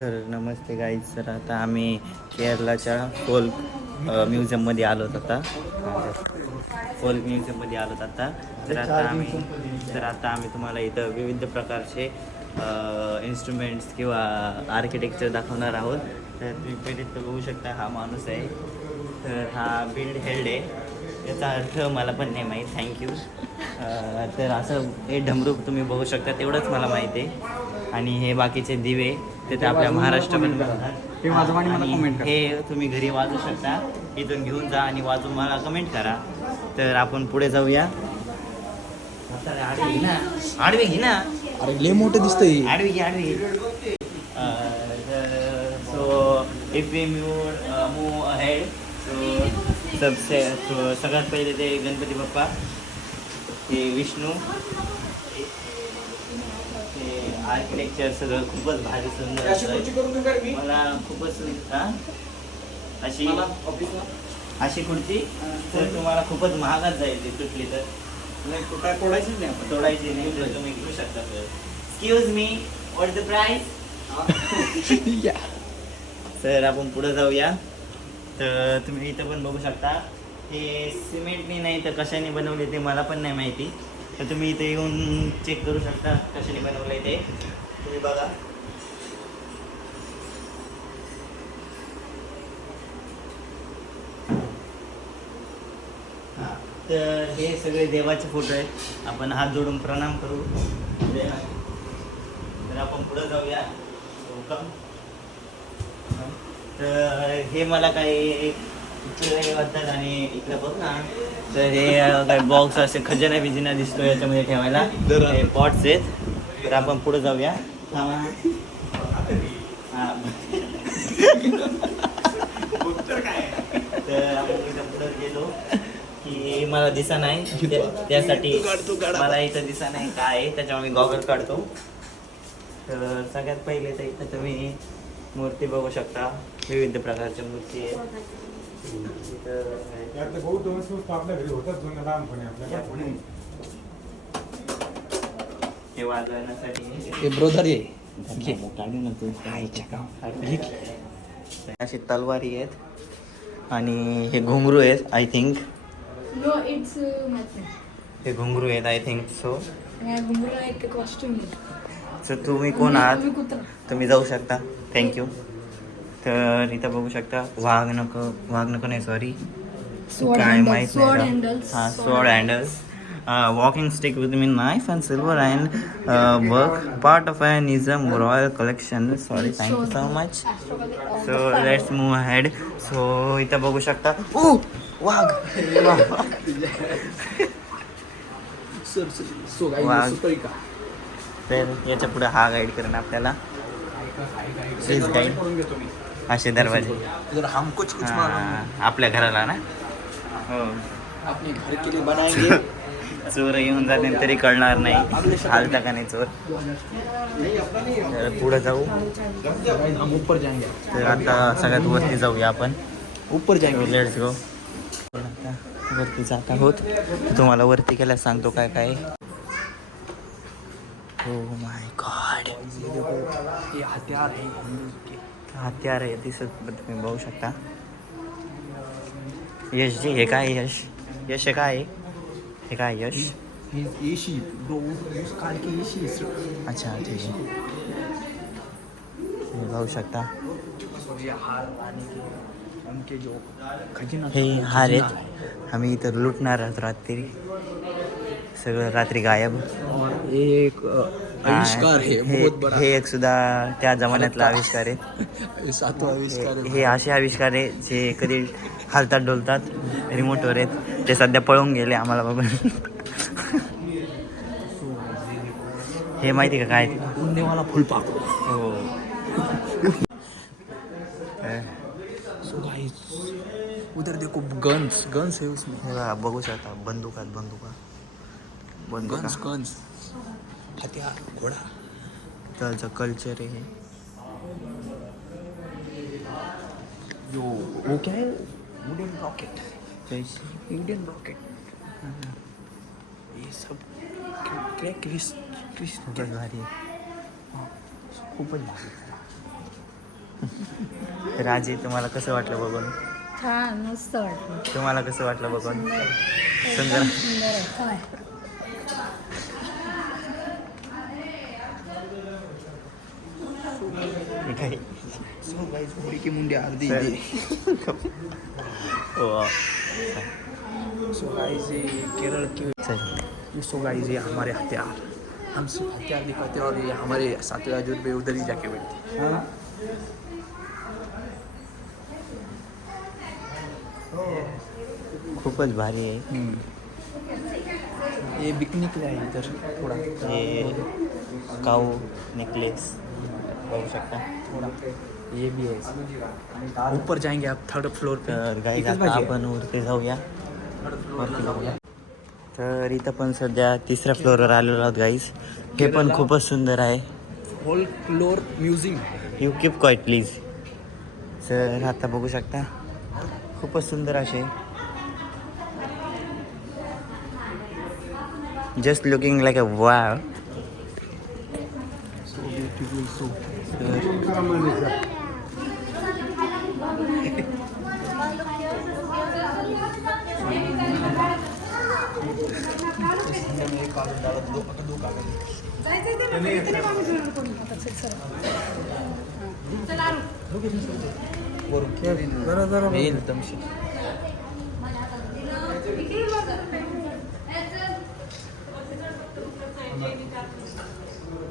तर नमस्ते guys. Sir आता आम्ही केरलाच्या फोल्क म्युझियममध्ये आलो आता. फोल्क म्युझियममध्ये आलो आता. तर आता आम्ही तुम्हाला इथं विविध प्रकारचे इन्स्ट्रुमेंट्स किंवा आर्किटेक्चर दाखवणार आहोत. तर तुम्ही पहिले तर बघू शकता, हा माणूस आहे. तर हा बिल्ड हेल्ड आहे, याचा अर्थ मला पण नाही माहीत. थँक्यू. तर असं हे डमरू तुम्ही बघू शकता, तेवढंच मला माहिती आहे. आणि हे बाकीचे दिवे ते तर आपल्या महाराष्ट्रामध्ये मिळतात. आणि हे तुम्ही घरी वाजू शकता. इथून घेऊन जा आणि वाजून मला कमेंट करा. तर आपण पुढे जाऊया. आडवी घे ना, आडवी घे ना. अरे लय मोठं दिसतंय. आडवी घे, आडवी. So if we move ahead, सगळ्यात पहिले ते गणपती बाप्पा, ते विष्णू, आर्किटेक्चर सगळं खूपच भारी सुंदर आहे. मला खूपच अशी खुर्ची तर तुम्हाला खूपच महागात जाईल ती तुटली तर. तोडायची नाही तर तुम्ही घेऊ शकता. तर excuse me, what the price? Sir आपण पुढे जाऊया. तर तुम्ही इथं पण बघू शकता, हे सिमेंटनी नाही तर कशाने बनवले ते मला पण नाही माहिती. तर तुम्ही इथे येऊन चेक करू शकता कशाने बनवलंय ते. तुम्ही बघा. हां, तर हे सगळे देवाचे फोटो आहेत. आपण हात जोडून प्रणाम करू. तर आपण पुढे जाऊया. तर हे मला काही इकडे वाटतात. आणि इकडे बघ ना, तर हे काही बॉक्स असे खजिना बिजिना दिसतो याच्यामध्ये ठेवायला. हे पॉट्स आहेत. तर आपण पुढे जाऊया. हां, तर आपण इथं पुढे गेलो की मला दिसा नाही, त्यासाठी मला इथं दिसा नाही काय आहे, त्याच्यामुळे मी गॉगल काढतो. तर सगळ्यात पहिले तर इथं तुम्ही मूर्ती बघू शकता. विविध प्रकारच्या मूर्ती आहेत. हे वाजवण्यासाठी हे ब्रोदर आहे. अशी तलवारी आहेत आणि हे घुंगरू आहेत. I think No, it's nothing. हे घुंगरू आहेत, आय थिंक सो. घुंगरू एक कॉस्ट्युम तर तुम्ही कोण आहात? तुम्ही कुत्रा. तुम्ही जाऊ शकता. थँक्यू. तर इथं बघू शकता वाघ नको नाही, सॉरी, काय माहीत नाही. हां, sword handles, walking stick with me knife and silver and work part of ॲनिझम royal collection. Sorry, thank you so much. So let's move ahead. So इथं बघू शकता. ओ वाघ. वाघ. तर याच्या पुढे हा गाईड करेन आपल्याला. गाईड असे दरवाजे आपल्या घराला ना. हो, चोर येऊन जाते तरी कळणार नाही हालता का नाही चोर. तर पुढे जाऊ. तर आता सगळ्यात वरती जाऊया आपण. Let's go. वरती जात आहोत. तुम्हाला वरती गेल्यास सांगतो काय काय. ओ माय गॉड, हत्यार आहे दिसत, तुम्ही बघू शकता. यश जी, हे काय यश? यश हे काय? हे काय यश? अच्छा, ठीक आहे. हे बघू शकता. हे हार आहेत. आम्ही इथं लुटणार आहोत रात्री. सगळं रात्री गायब. एक आविष्कार आहे, हे एक सुद्धा त्या जमान्यातला आविष्कार आहे. 7वां आविष्कार. हे असे आविष्कार आहे जे कधी हालतात डोलतात, रिमोटवर आहेत. ते सध्या पळून गेले आम्हाला बघून. हे माहिती का काय? पुण्यवाला फुलपाखरू. हो. उधर देखो गन्स है उसमें. हे बघू शकता. बंदुका. गन्स हथियार, घोडा. त्याचं कल्चर आहे. जो वो क्या है, वुडन रॉकेट. Wooden rocket. ये सब क्या क्रिस खूपच भारी आहे. खूपच भारी. राजे तुम्हाला कसं वाटलं बघून? छान मस्त वाटलं. तुम्हाला कसं वाटलं बघून? सुंदर. सुंदर आहे. छान आहे. काही सो गाइस पूरी की मुंडी आधी सर. दे. हो. सो गाइस ये केरल के चल. सो गाइस ये हमारे हथियार. हम सिर्फ हथियार दिखाते हैं और ये हमारे साथी अजूबे उधर ही जाके बैठते हैं. खूपच भारी आहे. ये बिकने के लिए है इधर थोड़ा हे काऊ नेकलेस बघू शकता. थोड़ा ये भी है. ऊपर जाएंगे आप थर्ड फ्लोर पे. तर गाईज आता आपण वरती जाऊया. वरती जाऊया. तर इथं पण सध्या 3ऱ्या फ्लोअरवर आलेलो आहोत गाईज. हे पण खूपच सुंदर आहे. Whole floor museum. You keep quiet please. Sir आता बघू शकता खूपच सुंदर असे. Just looking like a wow. So beautiful. So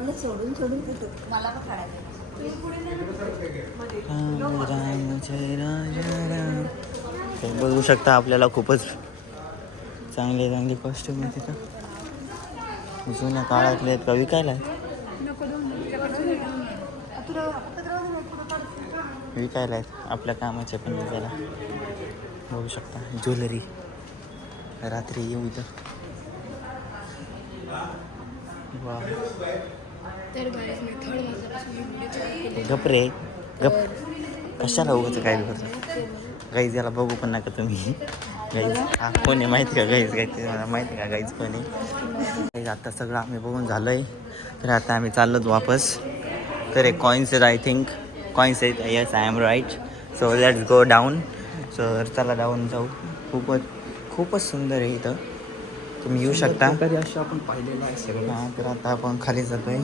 एकदम सोडून सोडून कुठं मला पण काढायचं. बघू शकता आपल्याला खूपच चांगले चांगले कॉस्ट्युम आहेत तिथं. जुन्या काळातले आहेत का विकायला आहेत? विकायला आहेत आपल्या कामाचे पण विकायला. बघू शकता ज्वेलरी. रात्री येऊ इथं. वा तर गाईज मी थर्ड वाजल्यापासून व्हिडिओ चालू केले. गप रे गप. कशाला उगाच काय करतो गाईज? याला बघू पण नका तुम्ही. गाईज हा कोण आहे माहिती का? गाईज काय ते मला माहिती का गाईज कोण आहे? गाईज आता सगळं आम्ही बघून झालं आहे. तर आता आम्ही चाललोत वापस. तर एक कॉईन्स आहेत आय थिंक. कॉईन्स आहेत. Yes I am right. So let's go down. So चला डाऊन जाऊ. खूपच सुंदर आहे इथं. तुम्ही येऊ शकता. आपण पाहिलेलं आहे सगळं. हां तर आता आपण खाली जातो आहे.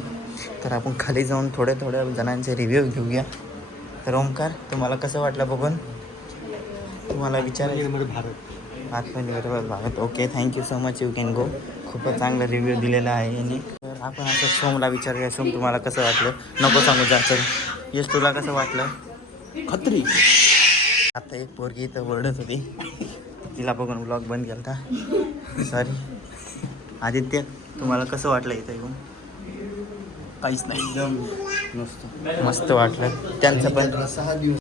तर आपण खाली जाऊन थोड्या जणांचे रिव्ह्यू घेऊया. तर ओमकार तुम्हाला कसं वाटलं बघून? तुम्हाला विचारायचं आत्मनिर्भर Bharat. Okay thank you so much. You can go. खूपच चांगला रिव्ह्यू दिलेला आहे यांनी. तर आपण असं सोमला विचारूया. सोम तुम्हाला कसं वाटलं? नको सांगू जा. तर यश तुला कसं वाटलं? खत्री. आता एक पोरगी इथं ओरडत होती. तिला बघून ब्लॉग बंद केला होता. सॉरी. आदित्य तुम्हाला कसं वाटलं इथं येऊन? काहीच नाही. मस्त वाटलं. त्यांचं पण 6 दिवस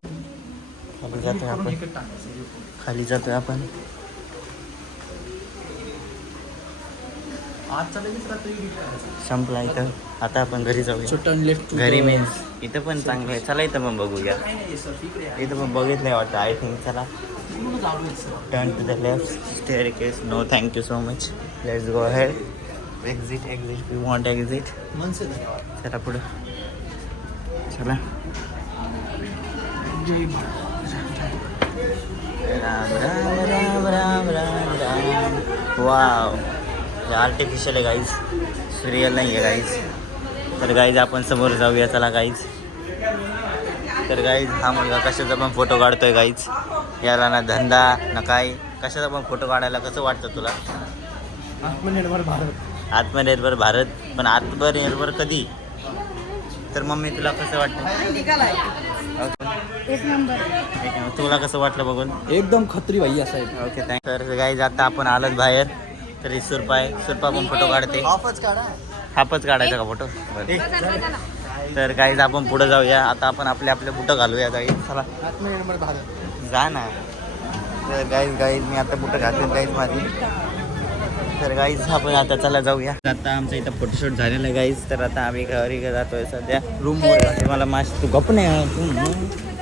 खाली जातोय आपण. खाली जातोय आपण. आज लगेच रात्री संपला इथं. आता आपण घरी जाऊया. Turn left. घरी मीन्स इथं पण चांगलं आहे. चला इथं पण बघूया. इथं पण बघितलं आहे वाटतं आय थिंक. चला turn to the left. Staircase. No thank you so much. Let's go ahead. Exit we want exit. चला पुढं. चला. राम राम राम राम राम राम. वाव आर्टिफिशियल आहे गाईज. रिअल नाही आहे गाईज. तर गाईज आपण समोर जाऊया. चला गाईज. तर गाईज हा मुलगा कशाचा पण फोटो काढतोय गाईज. याला ना धंदा ना काय. कशाचा पण फोटो काढायला कसं वाटतं तुला? आत्मनिर्भर भारत. आत्मनिर्भर भारत. पण आत्मनिर्भर कधी? तर मम्मी तुला कसं वाटतं? एक नंबर. तुला कसं वाटलं बघून? एकदम खत्री भैया साहेब. Okay thank you. तर गाईज आता आपण आलोच बाहेर. तरी सुरपा पण फोटो काढते. हापच काढायचा का फोटो? तर गाईज आपण पुढे जाऊया. आता आपण आपले बुटं घालूया गाईज. चला आत्मनिर्भर भारत. जा ना. तर गाईज मी आता बुटं घातले गाईज माझी. तर गाईज आपण आता चला जाऊया. आता आमचं इथं फोटोशूट झालेलं आहे गाईज. तर आता आम्ही घरी जातोय सध्या रूमवर. मला मासे तू गप नाही.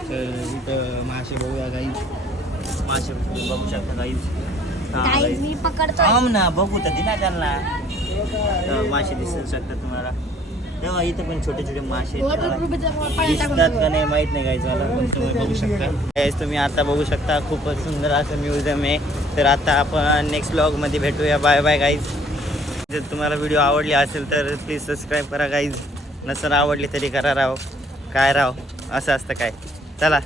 तर इथं मासे बघूया गाईज. मासे बघू शकता गाईज. गाईज मी पकडतो. थांब ना बघू तर दिना त्यांना. मासे दिसू शकतात तुम्हाला. तेव्हा इथं पण छोटे छोटे मासे आहेत. वॉटरप्रूफचा पाण्यात दिसतात टाकून का नाही माहीत नाही गाईज मला, पण तुम्ही बघू शकता. Guys, तुम्ही आता बघू शकता खूपच सुंदर असं म्युझियम आहे. तर आता आपण नेक्स्ट ब्लॉगमध्ये भेटूया. Bye bye guys. जर तुम्हाला व्हिडिओ आवडली असेल तर प्लीज सबस्क्राईब करा गाईज. नसेल आवडली तरी करा राव, काय राव असं असतं काय. चला.